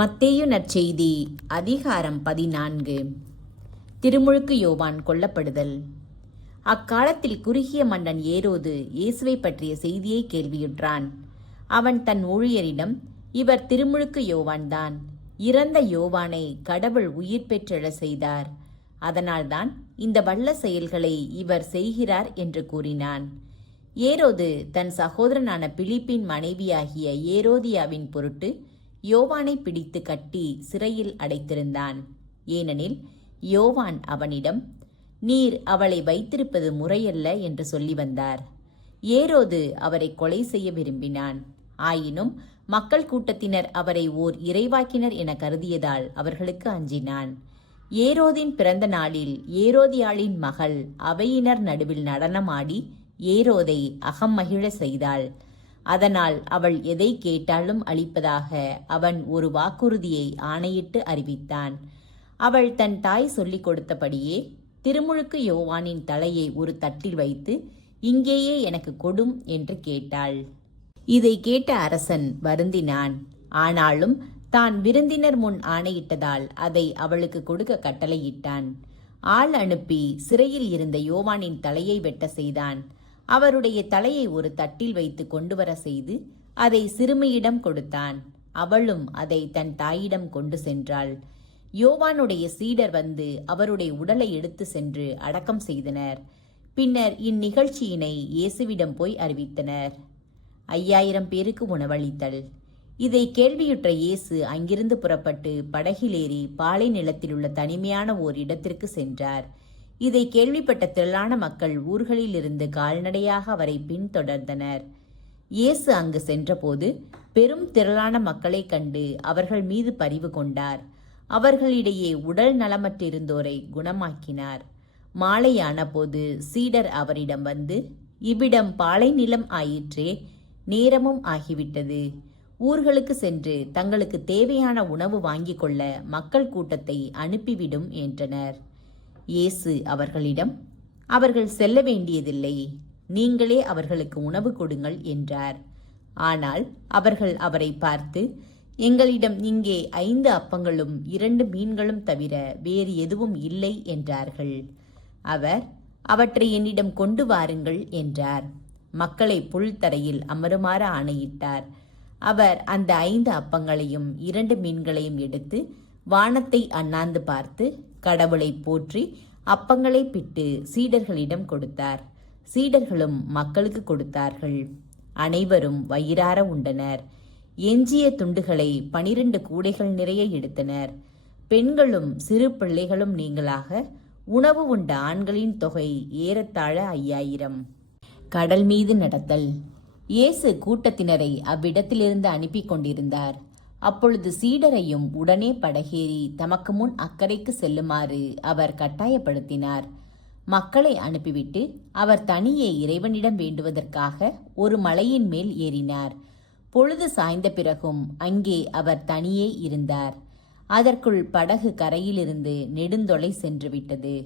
மத்தேயு நற்செய்தி அதிகாரம் 14. திருமுழுக்கு யோவான் கொல்லப்படுதல். அக்காலத்தில் குறுகிய மன்னன் ஏரோது இயேசுவை பற்றிய செய்தியை கேள்வியுற்றான். அவன் தன் ஊழியரிடம், இவர் திருமுழுக்கு யோவான்தான். இறந்த யோவானை கடவுள் உயிர் பெற்றெழ செய்தார். அதனால்தான் இந்த வல்ல செயல்களை இவர் செய்கிறார் என்று கூறினான். ஏரோது தன் சகோதரனான பிலிப்பின் மனைவியாகிய ஏரோதியாவின் பொருட்டு யோவானை பிடித்து கட்டி சிறையில் அடைத்திருந்தான். ஏனெனில் யோவான் அவனிடம், நீர் அவளை வைத்திருப்பது முறையல்ல என்று சொல்லி வந்தார். ஏரோது அவரை கொலை செய்ய விரும்பினான். ஆயினும் மக்கள் கூட்டத்தினர் அவரை ஓர் இறைவாக்கினர் என கருதியதால் அவர்களுக்கு அஞ்சினான். ஏரோதின் பிறந்த நாளில் ஏரோதியாளின் மகள் அவையினர் நடுவில் நடனமாடி ஏரோதை அகம்மகிழ செய்தாள். அதனால் அவள் எதை கேட்டாலும் அளிப்பதாக அவன் ஒரு வாக்குறுதியை ஆணையிட்டு அறிவித்தான். அவள் தன் தாய் சொல்லிக் கொடுத்தபடியே திருமுழுக்கு யோவானின் தலையை ஒரு தட்டில் வைத்து, இங்கேயே எனக்கு கொடும் என்று கேட்டாள். இதை கேட்ட அரசன் வருந்தினான். ஆனாலும் தான் விருந்தினர் முன் ஆணையிட்டதால் அதை அவளுக்கு கொடுக்க கட்டளையிட்டான். ஆள் அனுப்பி சிறையில் இருந்த யோவானின் தலையை வெட்ட செய்தான். அவருடைய தலையை ஒரு தட்டில் வைத்து கொண்டு வர செய்து அதை சிறுமியிடம் கொடுத்தான். அவளும் அதை தன் தாயிடம் கொண்டு சென்றாள். யோவானுடைய சீடர் வந்து அவருடைய உடலை எடுத்து சென்று அடக்கம் செய்தனர். பின்னர் இந்நிகழ்ச்சியினை இயேசுவிடம் போய் அறிவித்தனர். 5000 பேருக்கு உணவளித்தல். இதை கேள்வியுற்ற இயேசு அங்கிருந்து புறப்பட்டு படகிலேறி பாலை நிலத்திலுள்ள தனிமையான ஓர் இடத்திற்கு சென்றார். இதை கேள்விப்பட்ட திரளான மக்கள் ஊர்களிலிருந்து கால்நடையாக அவரை பின்தொடர்ந்தனர். இயேசு அங்கு சென்றபோது பெரும் திரளான மக்களை கண்டு அவர்கள் மீது பரிவு கொண்டார். அவர்களிடையே உடல் நலமற்றிருந்தோரை குணமாக்கினார். மாலையான போது சீடர் அவரிடம் வந்து, இவ்விடம் பாலை நிலம் ஆயிற்றே, நேரமும் ஆகிவிட்டது. ஊர்களுக்கு சென்று தங்களுக்கு தேவையான உணவு வாங்கிக் கொள்ள மக்கள் கூட்டத்தை அனுப்பிவிடும் என்றனர். இயேசு அவர்களிடம், அவர்கள் செல்ல வேண்டியதில்லை, நீங்களே அவர்களுக்கு உணவு கொடுங்கள் என்றார். ஆனால் அவர்கள் அவரை பார்த்து, எங்களிடம் இங்கே 5 அப்பங்களும் 2 மீன்களும் தவிர வேறு எதுவும் இல்லை என்றார்கள். அவர், அவற்றை என்னிடம் கொண்டு வாருங்கள் என்றார். மக்களை புல்தரையில் அமருமாறு ஆணையிட்டார். அவர் அந்த 5 அப்பங்களையும் 2 மீன்களையும் எடுத்து வானத்தை அண்ணாந்து பார்த்து கடவுளை போற்றி அப்பங்களை பிட்டு சீடர்களிடம் கொடுத்தார். சீடர்களும் மக்களுக்கு கொடுத்தார்கள். அனைவரும் வயிறார உண்டனர். எஞ்சிய துண்டுகளை 12 கூடைகள் நிறைய எடுத்தனர். பெண்களும் சிறு பிள்ளைகளும் நீங்களாக உணவு உண்ட ஆண்களின் தொகை ஏறத்தாழ 5000. கடல் மீது நடத்தல். இயேசு கூட்டத்தினரை அவ்விடத்திலிருந்து அனுப்பி கொண்டிருந்தார். அப்பொழுது சீடரையும் உடனே படகேறி தமக்கு முன் அக்கறைக்கு செல்லுமாறு அவர் கட்டாயப்படுத்தினார். மக்களை அனுப்பிவிட்டு அவர் தனியே இறைவனிடம் வேண்டுவதற்காக ஒரு மலையின் மேல் ஏறினார். பொழுது சாய்ந்த பிறகும் அங்கே அவர் தனியே இருந்தார். அதற்குள் படகு கரையிலிருந்து நெடுந்தொலை சென்று விட்டது.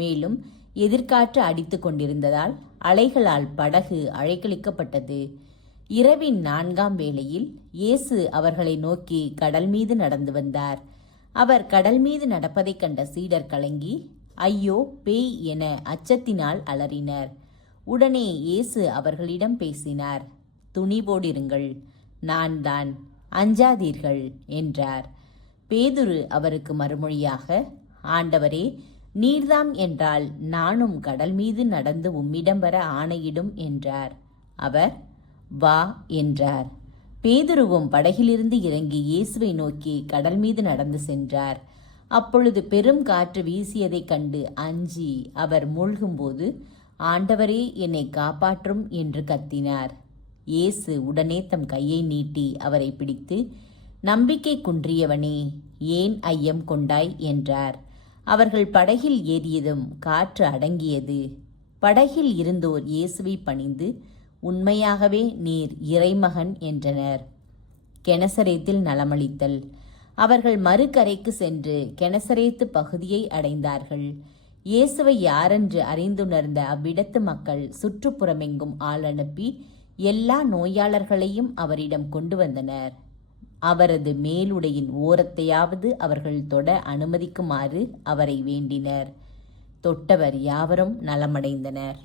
மேலும் எதிர்காற்று அடித்து கொண்டிருந்ததால் அலைகளால் படகு அலைக்கழிக்கப்பட்டது. இரவின் 4ஆம் வேளையில் இயேசு அவர்களை நோக்கி கடல் மீது நடந்து வந்தார். அவர் கடல் மீது நடப்பதைக் கண்ட சீடர் கலங்கி, ஐயோ பேய் என அச்சத்தினால் அலறினர். உடனே இயேசு அவர்களிடம் பேசினார். துணிவோடிருங்கள், நான் தான், அஞ்சாதீர்கள் என்றார். பேதுரு அவருக்கு மறுமொழியாக, ஆண்டவரே, நீர்தாம் என்றால் நானும் கடல் மீது நடந்து உம்மிடம் வர ஆணையிடும் என்றார். அவர், வா என்றார். பேதுருவும் படகிலிருந்து இறங்கி இயேசுவை நோக்கி கடல் மீது நடந்து சென்றார். அப்பொழுது பெரும் காற்று வீசியதைக் கண்டு அஞ்சி அவர் மூழ்கும்போது, ஆண்டவரே, என்னை காப்பாற்றும் என்று கத்தினார். இயேசு உடனே தம் கையை நீட்டி அவரை பிடித்து, நம்பிக்கை குன்றியவனே, ஏன் ஐயம் கொண்டாய் என்றார். அவர்கள் படகில் ஏறியதும் காற்று அடங்கியது. படகில் இருந்தோர் இயேசுவை பணிந்து, உண்மையாகவே நீர் இறைமகன் என்றனர். கெனசரேத்தில் நலமளித்தல். அவர்கள் மறுகரைக்கு சென்று கெனசரேத்து பகுதியை அடைந்தார்கள். இயேசுவை யாரென்று அறிந்துணர்ந்த அவ்விடத்து மக்கள் சுற்றுப்புறமெங்கும் ஆள் அனுப்பி எல்லா நோயாளர்களையும் அவரிடம் கொண்டு வந்தனர். அவரது மேலுடையின் ஓரத்தையாவது அவர்கள் தொட அனுமதிக்குமாறு அவரை வேண்டினர். தொட்டவர் யாவரும் நலமடைந்தனர்.